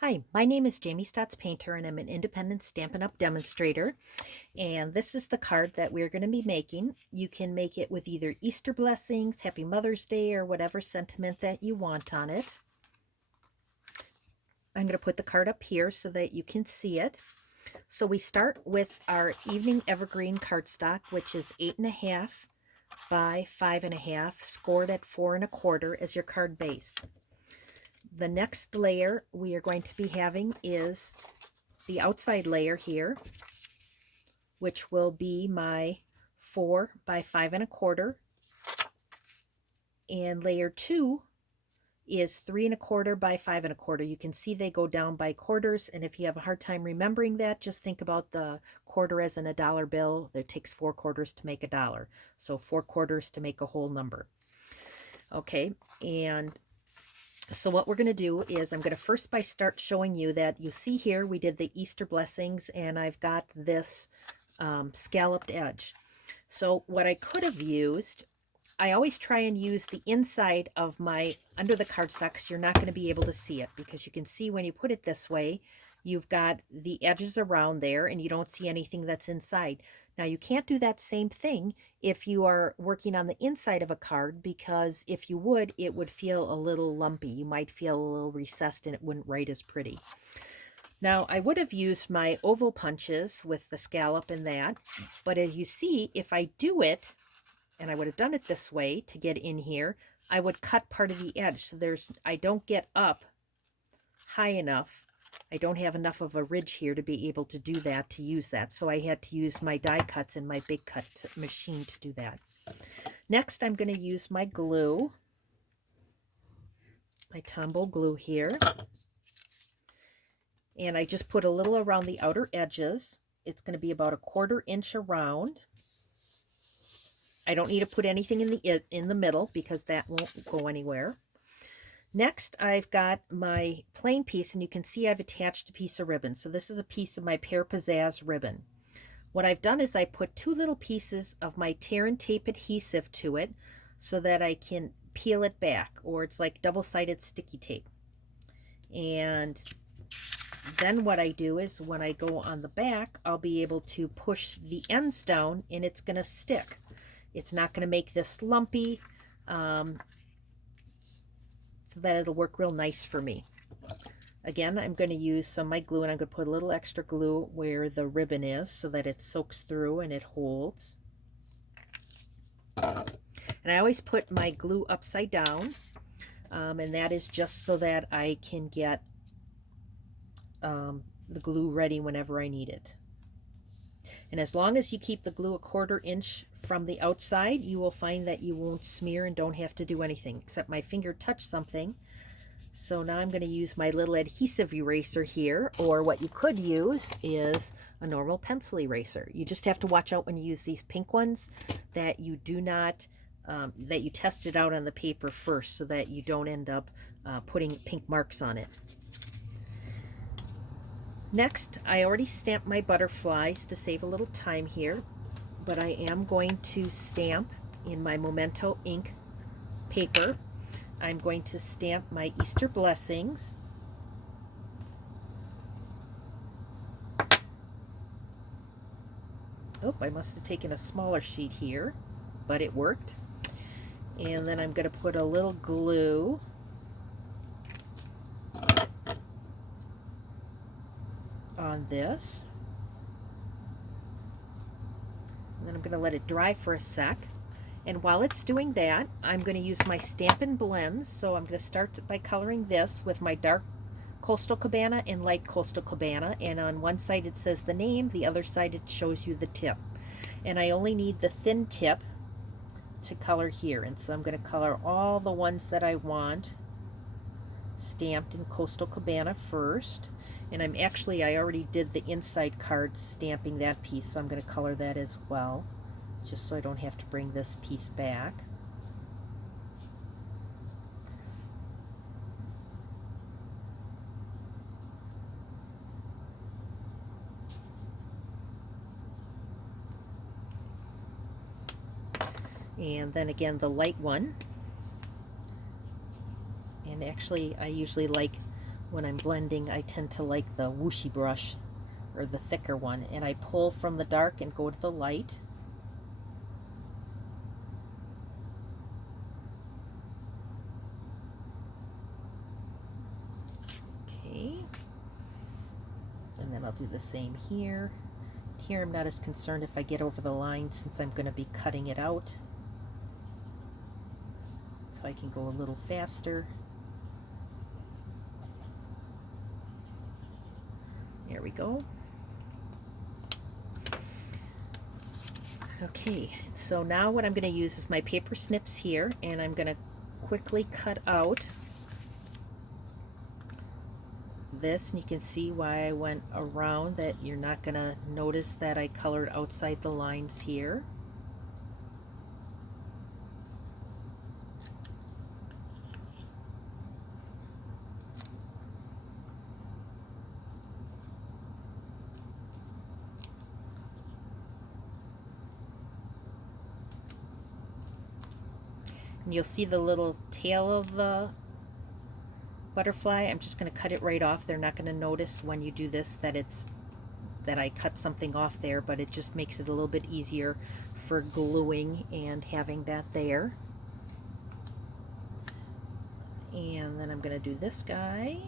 Hi, my name is Jamie Statz-Paynter and I'm an independent Stampin' Up! Demonstrator. And this is the card that we're going to be making. You can make it with either Easter blessings, Happy Mother's Day, or whatever sentiment that you want on it. I'm going to put the card up here so that you can see it. So we start with our Evening Evergreen cardstock, which is 8.5 by 5.5, scored at 4.25 as your card base. The next layer we are going to be having is the outside layer here, which will be my 4 by 5.25, and layer 2 is 3.25 by 5.25. You can see they go down by quarters, and if you have a hard time remembering that, just think about the quarter as in a dollar bill. It takes 4 quarters to make a dollar, so 4 quarters to make a whole number. Okay, and so what we're going to do is I'm going to first start showing you that you see here we did the Easter blessings, and I've got this scalloped edge. So what I could have used, I always try and use the inside of my under the cardstock, because you're not going to be able to see it, because you can see when you put it this way you've got the edges around there and you don't see anything that's inside. Now you can't do that same thing if you are working on the inside of a card, because if you would, it would feel a little lumpy. You might feel a little recessed and it wouldn't write as pretty. Now I would have used my oval punches with the scallop in that, but as you see, if I do it, and I would have done it this way to get in here, I would cut part of the edge. So I don't get up high enough. I don't have enough of a ridge here to be able to do that, to use that. So I had to use my die cuts and my big cut machine to do that. Next, I'm going to use my glue, my Tombow glue here. And I just put a little around the outer edges. It's going to be about 1/4 inch around. I don't need to put anything in the middle, because that won't go anywhere. Next, I've got my plain piece, and you can see I've attached a piece of ribbon. So this is a piece of my Pear Pizzazz ribbon. What I've done is I put 2 little pieces of my tear and tape adhesive to it so that I can peel it back, or it's like double-sided sticky tape. And then what I do is when I go on the back, I'll be able to push the ends down and it's going to stick. It's not going to make this lumpy, so that it'll work real nice for me. Again, I'm going to use some of my glue, and I'm going to put a little extra glue where the ribbon is so that it soaks through and it holds. And I always put my glue upside down, and that is just so that I can get the glue ready whenever I need it. And as long as you keep the glue 1/4 inch from the outside, you will find that you won't smear and don't have to do anything, except my finger touched something. So now I'm going to use my little adhesive eraser here, or what you could use is a normal pencil eraser. You just have to watch out when you use these pink ones that you do not, that you test it out on the paper first, so that you don't end up putting pink marks on it. Next, I already stamped my butterflies to save a little time here, but I am going to stamp in my Memento ink paper. I'm going to stamp my Easter blessings. Oh, I must have taken a smaller sheet here, but it worked. And then I'm going to put a little glue on this. And then I'm going to let it dry for a sec. And while it's doing that, I'm going to use my Stampin' Blends. So I'm going to start by coloring this with my dark Coastal Cabana and light Coastal Cabana. And on one side it says the name, the other side it shows you the tip. And I only need the thin tip to color here. And so I'm going to color all the ones that I want stamped in Coastal Cabana first. And I already did the inside card stamping that piece, so I'm going to color that as well, just so I don't have to bring this piece back. And then again the light one. And actually I usually like when I'm blending, I tend to like the whooshy brush, or the thicker one, and I pull from the dark and go to the light. Okay, and then I'll do the same here. Here I'm not as concerned if I get over the line since I'm going to be cutting it out, so I can go a little faster. There we go. Okay, so now what I'm going to use is my paper snips here, and I'm going to quickly cut out this, and you can see why I went around that. You're not going to notice that I colored outside the lines here. And you'll see the little tail of the butterfly. I'm just going to cut it right off. They're not going to notice when you do this that I cut something off there, but it just makes it a little bit easier for gluing and having that there. And then I'm going to do this guy.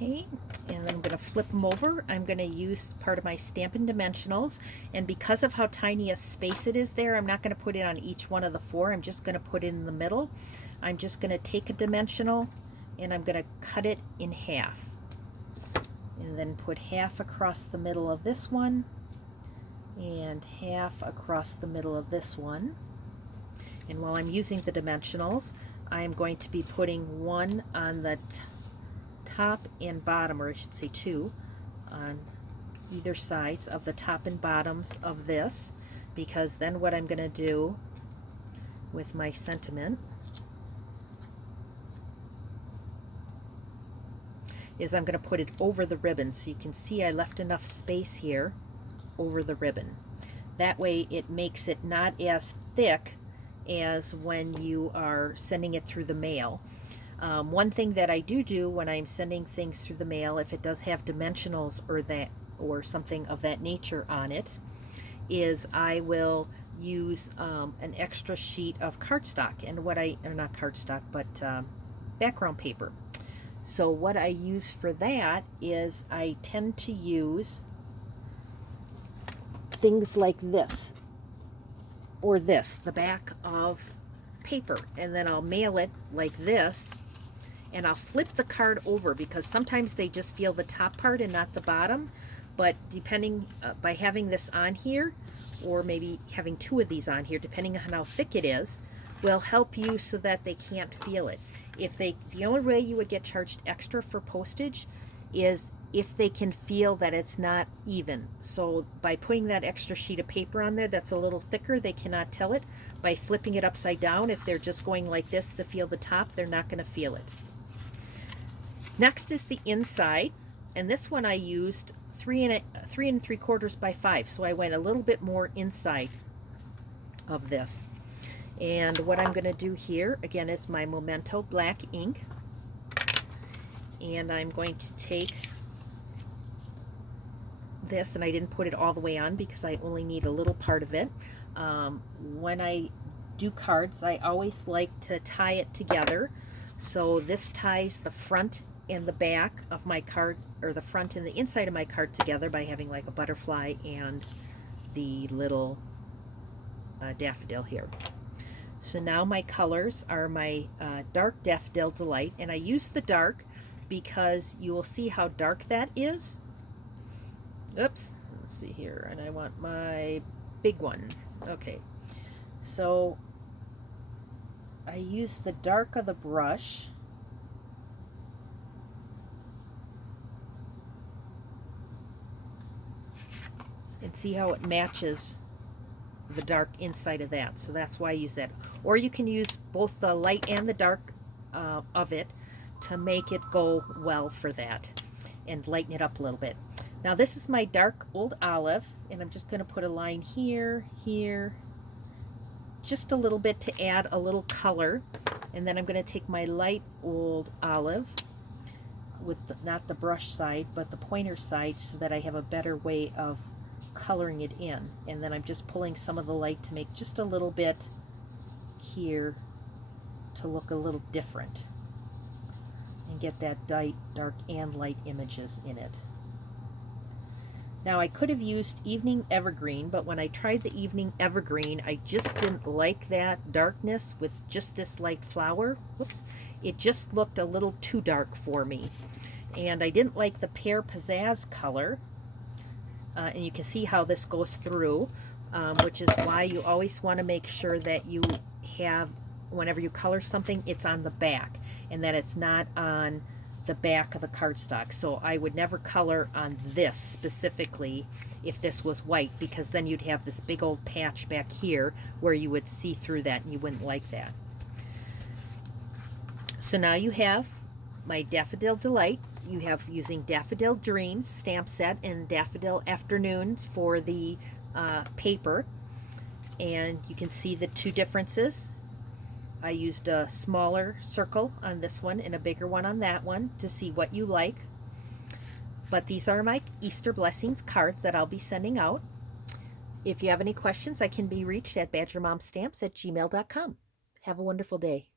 Okay, and then I'm going to flip them over. I'm going to use part of my Stampin' Dimensionals, and because of how tiny a space it is there, I'm not going to put it on each one of the four. I'm just going to put it in the middle. I'm just going to take a dimensional and I'm going to cut it in half, and then put half across the middle of this one and half across the middle of this one. And while I'm using the dimensionals, I'm going to be putting one on the top and bottom, or I should say two, on either sides of the top and bottoms of this, because then what I'm going to do with my sentiment is I'm going to put it over the ribbon, so you can see I left enough space here over the ribbon. That way it makes it not as thick as when you are sending it through the mail. One thing that I do when I'm sending things through the mail, if it does have dimensionals or something of that nature on it, is I will use an extra sheet of cardstock, and not cardstock, but background paper. So what I use for that is I tend to use things like this, or this, the back of paper, and then I'll mail it like this, and I'll flip the card over, because sometimes they just feel the top part and not the bottom, but depending, by having this on here, or maybe having two of these on here, depending on how thick it is, will help you so that they can't feel it. The only way you would get charged extra for postage is if they can feel that it's not even. So by putting that extra sheet of paper on there that's a little thicker, they cannot tell it. By flipping it upside down, if they're just going like this to feel the top, they're not going to feel it. Next is the inside, and this one I used 3 3/4 by 5, so I went a little bit more inside of this. And what I'm going to do here, again, is my Memento black ink, and I'm going to take this, and I didn't put it all the way on because I only need a little part of it. When I do cards, I always like to tie it together. So this ties the front and the back of my card, or the front and the inside of my card together by having like a butterfly and the little daffodil here. So now my colors are my dark Daffodil Delight, and I use the dark because you will see how dark that is. Oops, let's see here, and I want my big one. Okay, so I use the dark of the brush, And see how it matches the dark inside of that. So that's why I use that. Or you can use both the light and the dark of it to make it go well for that and lighten it up a little bit. Now this is my dark old olive, and I'm just going to put a line here, here, just a little bit to add a little color. And then I'm going to take my light old olive with not the brush side but the pointer side, so that I have a better way of coloring it in. And then I'm just pulling some of the light to make just a little bit here to look a little different and get that dark and light images in it. Now I could have used Evening Evergreen, but when I tried the Evening Evergreen, I just didn't like that darkness with just this light flower. Whoops. It just looked a little too dark for me. And I didn't like the Pear Pizzazz color. And you can see how this goes through, which is why you always want to make sure that you have, whenever you color something, it's on the back and that it's not on the back of the cardstock. So I would never color on this specifically if this was white, because then you'd have this big old patch back here where you would see through that and you wouldn't like that. So now you have my Daffodil Delight. You have using Daffodil Dreams stamp set and Daffodil Afternoons for the paper, and you can see the two differences. I used a smaller circle on this one and a bigger one on that one to see what you like. But these are my Easter Blessings cards that I'll be sending out. If you have any questions, I can be reached at badgermomstamps@gmail.com. Have a wonderful day.